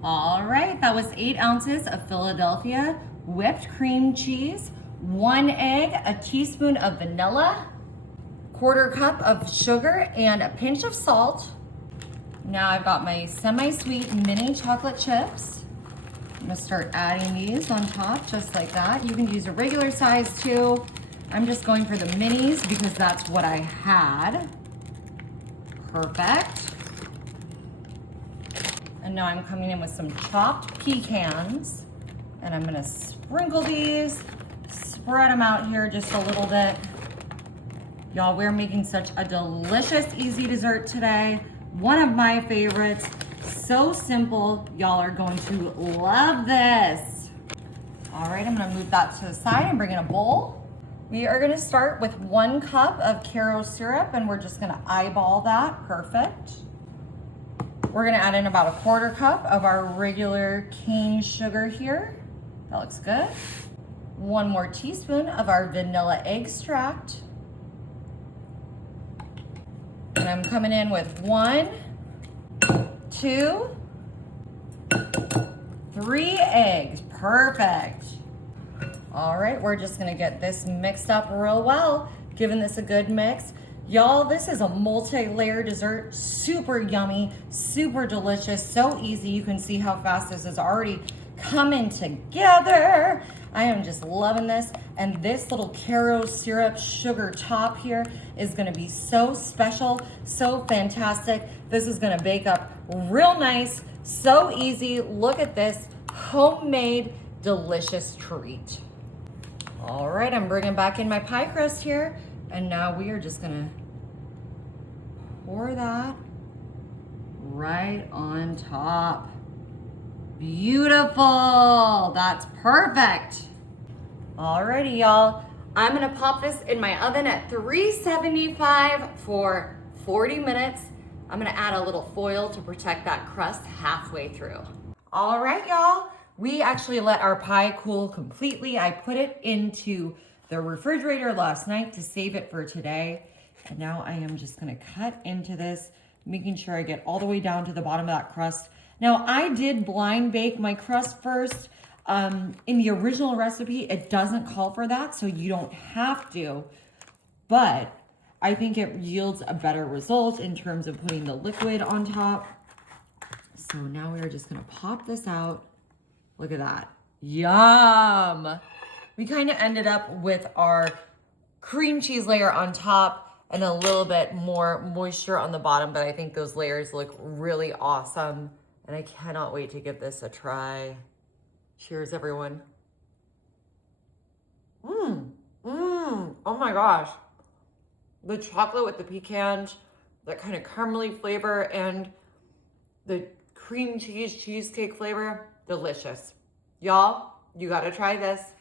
All right, that was 8 ounces of Philadelphia whipped cream cheese, 1 egg, a teaspoon of vanilla, quarter cup of sugar, and a pinch of salt. Now I've got my semi-sweet mini chocolate chips. I'm gonna start adding these on top just like that. You can use a regular size too. I'm just going for the minis because that's what I had. Perfect. And now I'm coming in with some chopped pecans, and I'm gonna sprinkle these, spread them out here just a little bit. Y'all, we're making such a delicious, easy dessert today. One of my favorites, so simple. Y'all are going to love this. All right, I'm gonna move that to the side and bring in a bowl. We are gonna start with 1 cup of Karo syrup, and we're just gonna eyeball that, perfect. We're gonna add in about a quarter cup of our regular cane sugar here. That looks good. 1 more teaspoon of our vanilla extract. And I'm coming in with 1, 2, 3 eggs, perfect. All right, we're just gonna get this mixed up real well, giving this a good mix. Y'all, this is a multi-layer dessert, super yummy, super delicious, so easy. You can see how fast this is already coming together. I am just loving this. And this little Karo syrup sugar top here is gonna be so special, so fantastic. This is gonna bake up real nice, so easy. Look at this homemade, delicious treat. All right, I'm bringing back in my pie crust here. And now we are just gonna pour that right on top. Beautiful, that's perfect. Alrighty, y'all. I'm gonna pop this in my oven at 375 for 40 minutes. I'm gonna add a little foil to protect that crust halfway through. All right, y'all. We actually let our pie cool completely. I put it into the refrigerator last night to save it for today. And now I am just gonna cut into this, making sure I get all the way down to the bottom of that crust. Now I did blind bake my crust first. In the original recipe, it doesn't call for that, so you don't have to, but I think it yields a better result in terms of putting the liquid on top. So now we're just gonna pop this out. Look at that, yum. We kind of ended up with our cream cheese layer on top and a little bit more moisture on the bottom, but I think those layers look really awesome. And I cannot wait to give this a try. Cheers, everyone. Oh my gosh. The chocolate with the pecans, that kind of caramely flavor, and the cream cheese cheesecake flavor, delicious. Y'all, you gotta try this.